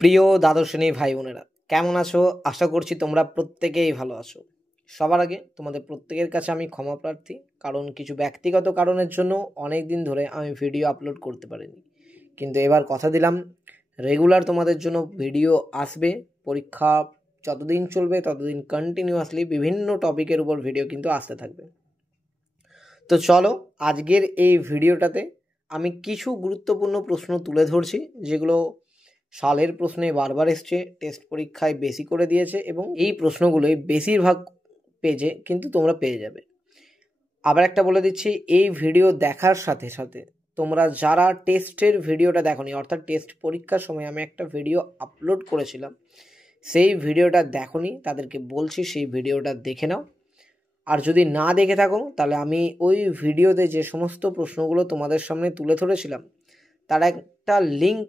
প্রিয় দ্বাদশ শ্রেণীর ভাই বোনেরা, কেমন আছো? আশা করছি তোমরা প্রত্যেকেই ভালো আছো। সবার আগে তোমাদের প্রত্যেকের কাছে আমি ক্ষমা প্রার্থী, কারণ কিছু ব্যক্তিগত কারণের জন্য অনেক দিন ধরে আমি ভিডিও আপলোড করতে পারিনি। কিন্তু এবার কথা দিলাম, রেগুলার তোমাদের জন্য ভিডিও আসবে। পরীক্ষা যতদিন চলবে ততদিন কন্টিনিউয়াসলি বিভিন্ন টপিকের উপর ভিডিও কিন্তু আসতে থাকবে। তো চলো, আজকের এই ভিডিওটাতে আমি কিছু গুরুত্বপূর্ণ প্রশ্ন তুলে ধরছি, যেগুলো সালের প্রশ্নে বারবার এসছে, টেস্ট পরীক্ষায় বেশি করে দিয়েছে, এবং এই প্রশ্নগুলোই বেশিরভাগ পেজে কিন্তু তোমরা পেয়ে যাবে। আবার একটা বলে দিচ্ছি, এই ভিডিও দেখার সাথে সাথে তোমরা যারা টেস্টের ভিডিওটা দেখোনি, অর্থাৎ টেস্ট পরীক্ষার সময় আমি একটা ভিডিও আপলোড করেছিলাম, সেই ভিডিওটা দেখোনি তাদেরকে বলছি সেই ভিডিওটা দেখে নাও। আর যদি না দেখে থাকো তাহলে আমি ওই ভিডিওতে যে সমস্ত প্রশ্নগুলো তোমাদের সামনে তুলে ধরেছিলাম তার একটা লিঙ্ক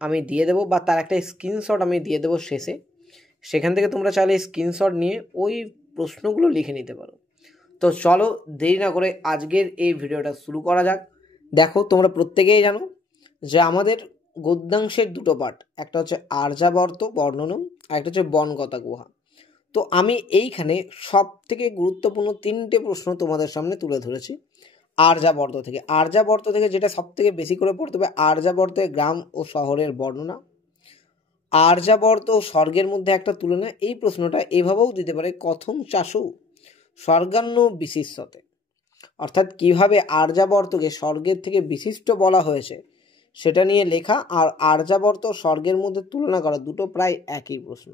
আমি দিয়ে দেবো, বা তার একটা স্ক্রিনশট আমি দিয়ে দেবো শেষে। সেখান থেকে তোমরা চাইলে স্ক্রিনশট নিয়ে ওই প্রশ্নগুলো লিখে নিতে পারো। তো চলো, দেরি না করে আজকের এই ভিডিওটা শুরু করা যাক। দেখো, তোমরা প্রত্যেকেই জানো যে আমাদের গদ্যাংশের দুটো পার্ট, একটা হচ্ছে আর্যাবর্ত বর্ণনম, আর একটা হচ্ছে বনগতা গুহা। তো আমি এইখানে সব থেকে গুরুত্বপূর্ণ তিনটে প্রশ্ন তোমাদের সামনে তুলে ধরেছি আর্যাবর্ত থেকে। আর্যাবর্ত থেকে যেটা সব থেকে বেশি করে পড়তে হবে, আর্যাবর্তে গ্রাম ও শহরের বর্ণনা, আর্যাবর্ত ও স্বর্গের মধ্যে একটা তুলনা। এই প্রশ্নটা এভাবেও দিতে পারে, কথম চাষু স্বর্গান্ন বিশিষ্টতে, অর্থাৎ কিভাবে আর্যাবর্তকে স্বর্গের থেকে বিশিষ্ট বলা হয়েছে সেটা নিয়ে লেখা। আর আর্যাবর্ত স্বর্গের মধ্যে তুলনা করা, দুটো প্রায় একই প্রশ্ন।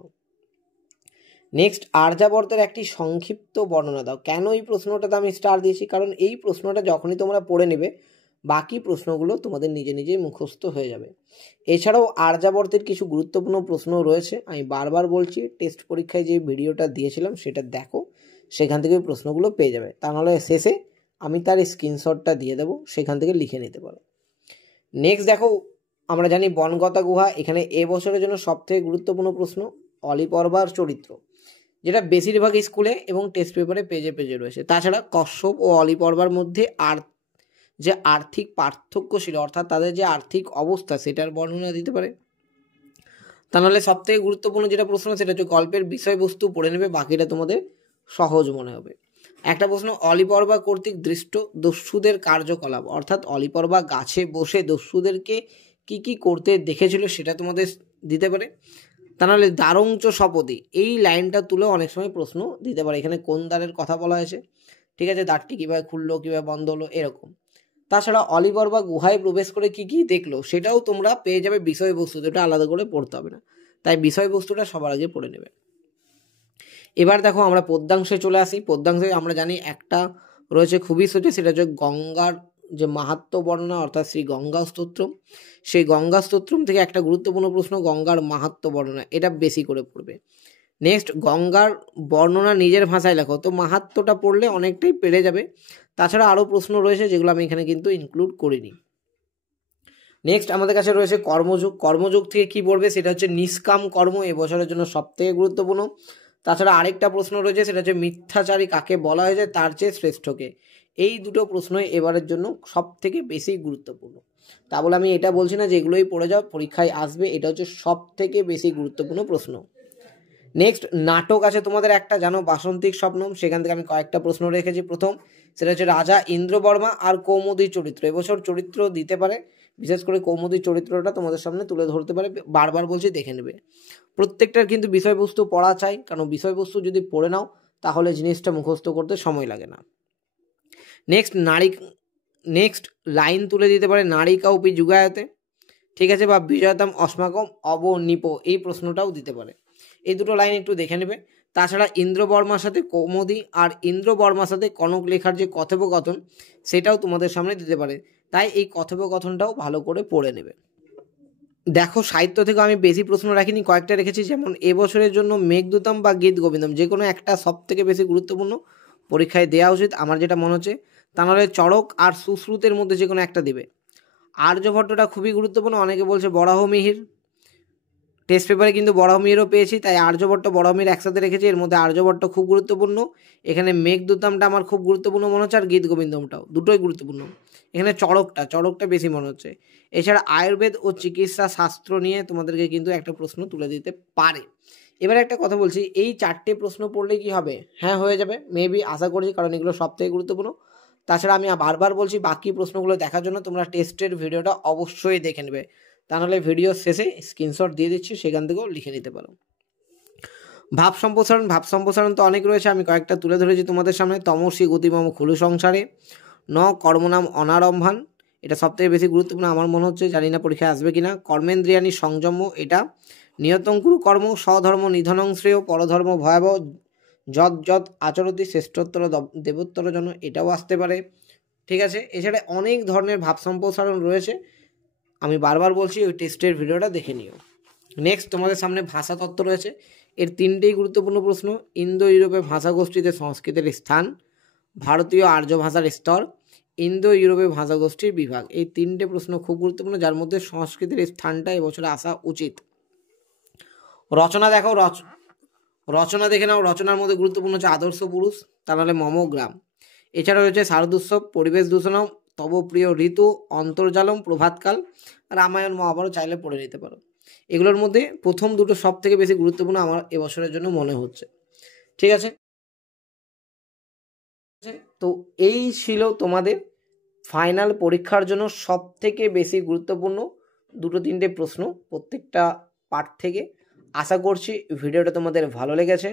নেক্সট, আর্যাবর্তের একটি সংক্ষিপ্ত বর্ণনা দাও। কেন এই প্রশ্নটাতে আমি স্টার দিয়েছি? কারণ এই প্রশ্নটা যখনই তোমরা পড়ে নেবে, বাকি প্রশ্নগুলো তোমাদের নিজে নিজেই মুখস্থ হয়ে যাবে। এছাড়াও আর্যাবর্তের কিছু গুরুত্বপূর্ণ প্রশ্ন রয়েছে, আমি বারবার বলছি, টেস্ট পরীক্ষায় যে ভিডিওটা দিয়েছিলাম সেটা দেখো, সেখান থেকে প্রশ্নগুলো পেয়ে যাবে। তা নাহলে শেষে আমি তার স্ক্রিনশটটা দিয়ে দেবো, সেখান থেকে লিখে নিতে পারো। নেক্সট দেখো, আমরা জানি বনগতা গুহা, এখানে এবছরের জন্য সবথেকে গুরুত্বপূর্ণ প্রশ্ন অলিপর্বার চরিত্র, যেটা বেশিরভাগ স্কুলে এবং টেস্ট পেপারে পেজে পেজে রয়েছে। তাছাড়া কশ্যপ ও অলিপর্বার মধ্যে যে আর্থিক পার্থক্য ছিল, অর্থাৎ তাদের যে আর্থিক অবস্থা সেটার বর্ণনা দিতে পারে। তা নাহলে সবথেকে গুরুত্বপূর্ণ যেটা প্রশ্ন সেটা হচ্ছে গল্পের বিষয়বস্তু পড়ে নেবে, বাকিটা তোমাদের সহজ মনে হবে। একটা প্রশ্ন, অলিপর্বা কর্তৃক দৃষ্ট দস্যুদের কার্যকলাপ, অর্থাৎ অলিপর্বা গাছে বসে দস্যুদেরকে কি কি করতে দেখেছিল সেটা তোমাদের দিতে পারে। তা নাহলে দ্বারঞ্চ শপথি, এই লাইনটা তুলে অনেক সময় প্রশ্ন দিতে পারে। এখানে কোন দ্বারের কথা বলা হয়েছে, ঠিক আছে, দ্বারটি কীভাবে খুললো, কীভাবে বন্ধ হলো, এরকম। তাছাড়া অলিপর্বা গুহায় প্রবেশ করে কি কি দেখলো সেটাও তোমরা পেয়ে যাবে বিষয়বস্তু, যেটা আলাদা করে পড়তে হবে না, তাই বিষয়বস্তুটা সবার আগে পড়ে নেবে। এবার দেখো, আমরা পদ্যাংশে চলে আসি। পদ্যাংশে আমরা জানি একটা রয়েছে খুবই সোজা, সেটা হচ্ছে গঙ্গার যে মাহাত্ম্য বর্ণনা, অর্থাৎ শ্রী গঙ্গা স্তোত্রম। সেই গঙ্গা স্তোত্রম থেকে একটা গুরুত্বপূর্ণ প্রশ্ন গঙ্গার মাহাত্ম্য বর্ণনা, এটা বেশি করে পড়বে। নেক্সট, গঙ্গার বর্ণনা নিজের ভাষায় লেখো, তো মাহাত্ম্যটা পড়লে অনেকটাই পেরে যাবে। তাছাড়া আরও প্রশ্ন রয়েছে যেগুলো আমি এখানে কিন্তু ইনক্লুড করিনি। নেক্সট আমাদের কাছে রয়েছে কর্মযোগ। কর্মযোগ থেকে কি পড়বে, সেটা হচ্ছে নিষ্কাম কর্ম, এবছরের জন্য সবথেকে গুরুত্বপূর্ণ। তাছাড়া আরেকটা প্রশ্ন রয়েছে, সেটা হচ্ছে মিথ্যাচারী কাকে বলা হয়েছে, তার চেয়ে শ্রেষ্ঠকে। এই দুটো প্রশ্নই এবারের জন্য সব থেকে বেশি গুরুত্বপূর্ণ। তা বলে আমি এটা বলছি না যে এগুলোই পড়ে যাও, পরীক্ষায় আসবে, এটা হচ্ছে সব থেকে বেশি গুরুত্বপূর্ণ প্রশ্ন। নেক্সট, নাটক আছে তোমাদের একটা, জানো, বাসন্তিক স্বপ্নম, সেখান থেকে আমি কয়েকটা প্রশ্ন রেখেছি। প্রথম, সেটা হচ্ছে রাজা ইন্দ্রবর্মা আর কৌমুদীর চরিত্র। এবছর চরিত্র দিতে পারে, বিশেষ করে কৌমুদীর চরিত্রটা তোমাদের সামনে তুলে ধরতে পারে, বারবার বলছি দেখে নেবে। প্রত্যেকটার কিন্তু বিষয়বস্তু পড়া চাই, কারণ বিষয়বস্তু যদি পড়ে নাও তাহলে জিনিসটা মুখস্থ করতে সময় লাগে না। নেক্সট লাইন তুলে দিতে পারে নারিকা উপি যুগায়তে, ঠিক আছে, বা বিজয়তাম অস্মাকম অবনিপ, এই প্রশ্নটাও দিতে পারে। এই দুটো লাইন একটু দেখে নেবে। তাছাড়া ইন্দ্রবর্মার সাথে কৌমুদী আর ইন্দ্রবর্মার সাথে কনক লেখার যে কথোপকথন, সেটাও তোমাদের সামনে দিতে পারে, তাই এই কথোপকথনটাও ভালো করে পড়ে নেবে। দেখো, সাহিত্য থেকে আমি বেশি প্রশ্ন রাখিনি, কয়েকটা রেখেছি, যেমন এবছরের জন্য মেঘদূতম বা গীত গোবিন্দম, যে কোনো একটা সব থেকে বেশি গুরুত্বপূর্ণ, পরীক্ষায় দেওয়া উচিত আমার যেটা মনে হচ্ছে। তা নাহলে চড়ক আর সুশ্রুতের মধ্যে যে কোনো একটা দিবে। আর্যভট্টটা খুবই গুরুত্বপূর্ণ, অনেকে বলছে বরাহমিহির, টেস্ট পেপারে কিন্তু বরাহমিহিরও পেয়েছি, তাই আর্যভট্ট বরাহমিহির একসাথে রেখেছি। এর মধ্যে আর্যভট্ট খুব গুরুত্বপূর্ণ, এখানে মেঘদূতমটা আমার খুব গুরুত্বপূর্ণ মনে হচ্ছে, আর গীত গোবিন্দমটাও, দুটোই গুরুত্বপূর্ণ। এখানে চড়কটা বেশি মনে হচ্ছে। এছাড়া আয়ুর্বেদ ও চিকিৎসা শাস্ত্র নিয়ে তোমাদেরকে কিন্তু একটা প্রশ্ন তুলে দিতে পারে। এবারে একটা কথা বলছি, এই 4টে প্রশ্ন পড়লে কি হবে? হ্যাঁ, হয়ে যাবে মেবি, আশা করছি, কারণ এগুলো সবথেকে গুরুত্বপূর্ণ। তাছাড়া আমি বারবার বলছি, বাকি প্রশ্নগুলো দেখার জন্য তোমরা টেস্টের ভিডিওটা অবশ্যই দেখে নেবে। তা নাহলে ভিডিও শেষে স্ক্রিনশট দিয়ে দিচ্ছি, সেখান থেকেও লিখে নিতে পারো। ভাব সম্প্রসারণ তো অনেক রয়েছে, আমি কয়েকটা তুলে ধরেছি তোমাদের সামনে। তমসী গতিমম খুলু সংসারে, ন কর্মনাম অনারম্ভান, এটা সবথেকে বেশি গুরুত্বপূর্ণ আমার মনে হচ্ছে, জানি না পরীক্ষায় আসবে কিনা। কর্মেন্দ্রিয়ানি সংযম, এটা নিয়তঙ্কুরু কর্ম স্বধর্ম নিধনং শ্রেয় পরধর্ম ভয়াবহ যৎ যৎ আচরতি শ্রেষ্ঠোত্তর দেবোত্তর জন্য, এটাও আসতে পারে। ঠিক আছে, এছাড়া অনেক ধরনের ভাব সম্প্রসারণ রয়েছে, আমি বারবার বলছি ওই টেস্টের ভিডিওটা দেখে নিও। নেক্সট তোমাদের সামনে ভাষাতত্ত্ব রয়েছে, এর 3টেই গুরুত্বপূর্ণ প্রশ্ন। ইন্দো ইউরোপের ভাষাগোষ্ঠীতে সংস্কৃতের স্থান, ভারতীয় আর্য ভাষার স্তর, ইন্দো ইউরোপীয় ভাষাগোষ্ঠীর বিভাগ, এই 3টে প্রশ্ন খুব গুরুত্বপূর্ণ, যার মধ্যে সংস্কৃতের স্থানটা এবছরে আসা উচিত। রচনা দেখো, রচনা দেখে নাও। রচনার মধ্যে গুরুত্বপূর্ণ হচ্ছে আদর্শ পুরুষ, তা নাহলে মম গ্রাম। এছাড়া রয়েছে শারদোৎসব, পরিবেশ দূষণম, তব প্রিয় ঋতু, অন্তর্জালম, প্রভাতকাল, রামায়ণ মহাভারত চাইলে পড়ে নিতে পারো। এগুলোর মধ্যে প্রথম দুটো সব থেকে বেশি গুরুত্বপূর্ণ আমার এবছরের জন্য মনে হচ্ছে। ঠিক আছে, তো এই ছিল তোমাদের ফাইনাল পরীক্ষার জন্য সব থেকে বেশি গুরুত্বপূর্ণ 2-3টে প্রশ্ন প্রত্যেকটা পার্ট থেকে। আশা করছি ভিডিওটা তোমাদের ভালো লেগেছে।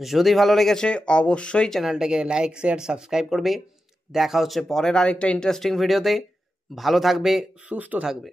যদি ভালো লেগেছে অবশ্যই চ্যানেলটাকে লাইক শেয়ার সাবস্ক্রাইব করবে। দেখা হচ্ছে পরের আরেকটা ইন্টারেস্টিং ভিডিওতে। ভালো থাকবে, সুস্থ থাকবে।